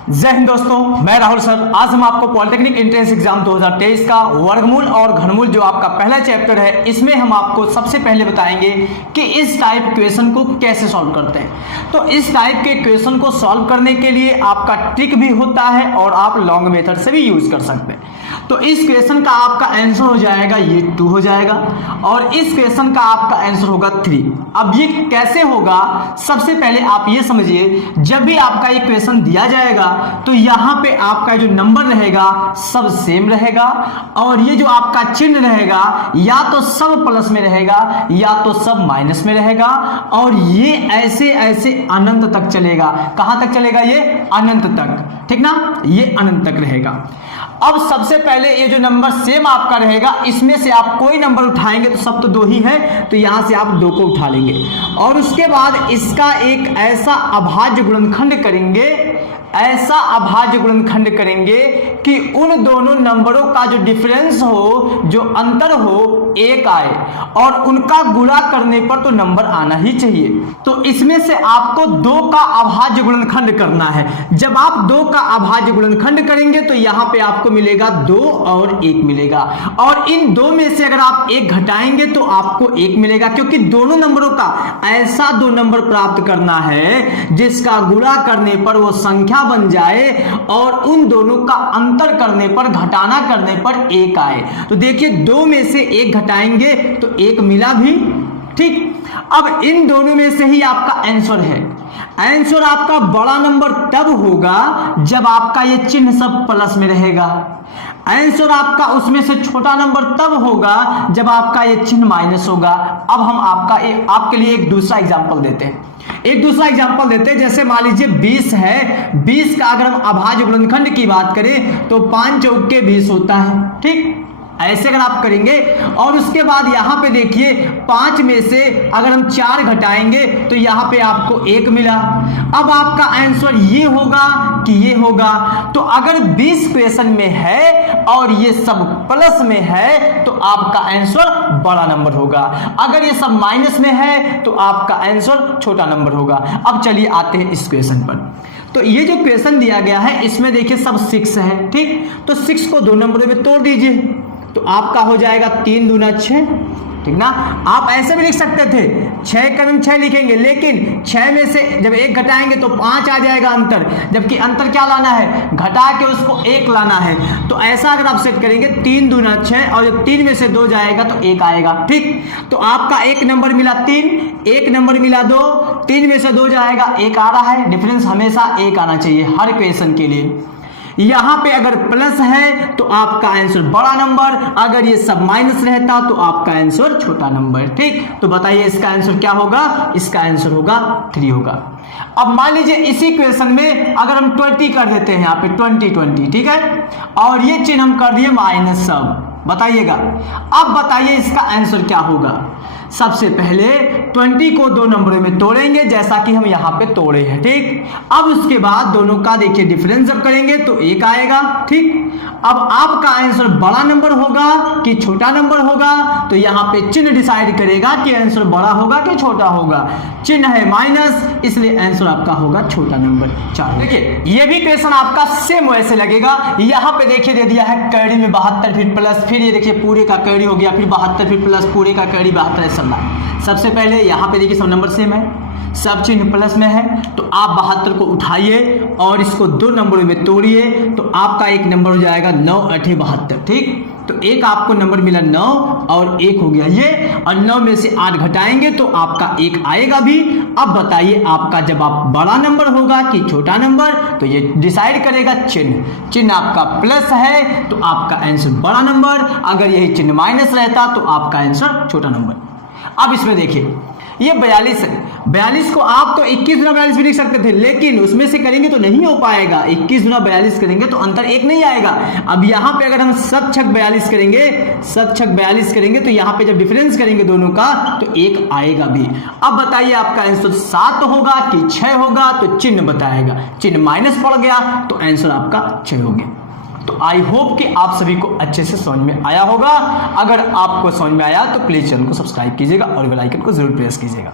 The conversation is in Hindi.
जय हिंद दोस्तों, मैं राहुल सर। आज हम आपको पॉलिटेक्निक एंट्रेंस एग्जाम 2023 का वर्गमूल और घनमूल जो आपका पहला चैप्टर है, इसमें हम आपको सबसे पहले बताएंगे कि इस टाइप क्वेश्चन को कैसे सॉल्व करते हैं। तो इस टाइप के क्वेश्चन को सॉल्व करने के लिए आपका ट्रिक भी होता है और आप लॉन्ग मेथड से भी यूज कर सकते हैं। तो इस क्वेश्चन का आपका आंसर हो जाएगा ये 2 हो जाएगा और इस क्वेश्चन का आपका आंसर होगा 3। अब ये कैसे होगा, सबसे पहले आप ये समझिए, जब भी आपका ये क्वेश्चन दिया जाएगा तो यहाँ पे आपका जो नंबर रहेगा सब सेम रहेगा और ये जो आपका चिन्ह रहेगा या तो सब प्लस में रहेगा या तो सब माइनस में रहेगा और ये ऐसे ऐसे अनंत तक चलेगा। कहां तक चलेगा? ये अनंत तक, ठीक ना, ये अनंत तक रहेगा। अब सबसे पहले ये जो नंबर सेम आपका रहेगा, इसमें से आप कोई नंबर उठाएंगे तो सब तो 2 ही है, तो यहां से आप 2 को उठा लेंगे और उसके बाद इसका एक ऐसा अभाज्य गुणनखंड करेंगे, ऐसा अभाज्य गुणनखंड करेंगे कि उन दोनों नंबरों का जो डिफरेंस हो, जो अंतर हो, 1 आए और उनका गुणा करने पर तो नंबर आना ही चाहिए। तो इसमें से आपको 2 का अभाज्य गुणनखंड करना है। जब आप 2 का अभाज्य गुणनखंड करेंगे तो यहां पे आपको मिलेगा 2 और 1 मिलेगा और इन 2 में से अगर आप 1 घटाएंगे तो आपको 1 मिलेगा, क्योंकि दोनों नंबरों का ऐसा 2 नंबर प्राप्त करना है जिसका गुणा करने पर वो संख्या बन जाए और उन दोनों का अंतर करने पर, घटाना करने पर 1 आए। तो देखिए 2 में से 1 घटाएंगे तो 1 मिला भी, ठीक। अब इन दोनों में से ही आपका आंसर है। आंसर आपका बड़ा नंबर तब होगा जब आपका ये चिन्ह सब प्लस में रहेगा। आंसर आपका उसमें से छोटा नंबर तब होगा जब आपका ये चिन्ह माइनस होगा। अब हम आपके लिए एक दूसरा एग्जांपल देते हैं। जैसे मान लीजिए 20 है, 20 का अगर हम अभाज्य गुणनखंड की बात करें तो 5 चौके 20 होता है, ठीक। ऐसे अगर आप करेंगे और उसके बाद यहां पे देखिए 5 में से अगर हम 4 घटाएंगे तो यहां पे आपको 1 मिला। अब आपका आंसर ये होगा कि ये होगा। तो अगर 20 क्वेश्चन में है और ये सब प्लस में है तो आपका आंसर बड़ा नंबर होगा, अगर ये सब माइनस में है तो आपका आंसर छोटा नंबर होगा। अब चलिए आते हैं इस क्वेश्चन पर। तो ये जो क्वेश्चन दिया गया है इसमें देखिए सब 6 है, ठीक। तो 6 को 2 नंबरों में तोड़ दीजिए तो आपका हो जाएगा 3 दूना 6, ठीक ना। आप ऐसे भी लिख सकते थे, 6 का हम 6 लिखेंगे, लेकिन 6 में से जब 1 घटाएंगे तो 5 आ जाएगा अंतर, जबकि अंतर क्या लाना है? घटा के उसको 1 लाना है। तो ऐसा अगर आप सेट करेंगे 3 दूना 6 और जब 3 में से 2 जाएगा तो 1 आएगा, ठीक। तो आपका 1 नंबर मिला 3, 1 नंबर मिला 2, 3 में से 2 जाएगा 1 आ रहा है। डिफरेंस हमेशा 1 आना चाहिए हर क्वेश्चन के लिए। यहां पे अगर प्लस है तो आपका आंसर बड़ा नंबर, अगर ये सब माइनस रहता तो आपका आंसर छोटा नंबर, ठीक। तो बताइए इसका आंसर क्या होगा? इसका आंसर होगा 3 होगा। अब मान लीजिए इसी क्वेश्चन में अगर हम 20 कर देते हैं, यहाँ पे 20, ठीक है, और ये चिन्ह हम कर दिए माइनस सब, बताइएगा। अब बताइए इसका आंसर क्या होगा? सबसे पहले 20 को 2 नंबरों में तोड़ेंगे जैसा कि हम यहाँ पे तोड़े हैं, ठीक। अब उसके बाद दोनों का देखिए डिफरेंस जब करेंगे तो 1 आएगा, ठीक। अब आपका आंसर बड़ा नंबर होगा कि छोटा नंबर होगा, तो यहाँ पे चिन्ह डिसाइड करेगा कि आंसर बड़ा होगा कि छोटा होगा। चिन्ह है माइनस, इसलिए आंसर आपका होगा छोटा नंबर 4। देखिए ये भी क्वेश्चन आपका सेम वैसे लगेगा। यहाँ पे देखिए दे दिया है कैड़ी में 72 फिर प्लस, फिर ये देखिए पूरे का कैड़ी हो गया, फिर 72 फिर प्लस, पूरे का कैड़ी 72 ऐसा। सबसे पहले यहाँ पे देखिए सब नंबर सेम है, सब चिन्ह प्लस में है, तो आप 72 को उठाइए और इसको 2 नंबरों में तोड़िए तो आपका एक नंबर हो जाएगा 9 8 72, ठीक। तो एक आपको नंबर मिला 9 और 1 हो गया ये, और 9 में से 8 घटाएंगे तो आपका 1 आएगा भी। अब बताइए आपका जब आप बड़ा नंबर होगा कि छोटा नंबर, तो ये डिसाइड करेगा चिन्ह आपका प्लस है तो आपका आंसर बड़ा नंबर, अगर यही चिन्ह माइनस रहता तो आपका आंसर छोटा नंबर। अब इसमें देखिए ये 42 है, 42 को आप तो 21 गुना 42 भी लिख सकते थे, लेकिन उसमें से करेंगे तो नहीं हो पाएगा। 21 गुना 42 करेंगे तो अंतर 1 नहीं आएगा। अब यहाँ पे अगर हम सब छक 42 करेंगे तो यहाँ पे जब डिफरेंस करेंगे दोनों का तो 1 आएगा भी। अब बताइए आपका आंसर 7 होगा कि 6 होगा? तो चिन्ह बताएगा, चिन्ह माइनस पड़ गया तो आंसर आपका 6 हो गया। तो आई होप कि आप सभी को अच्छे से समझ में आया होगा। अगर आपको समझ में आया तो प्लीज चैनल को सब्सक्राइब कीजिएगा और बेल आइकन को जरूर प्रेस कीजिएगा।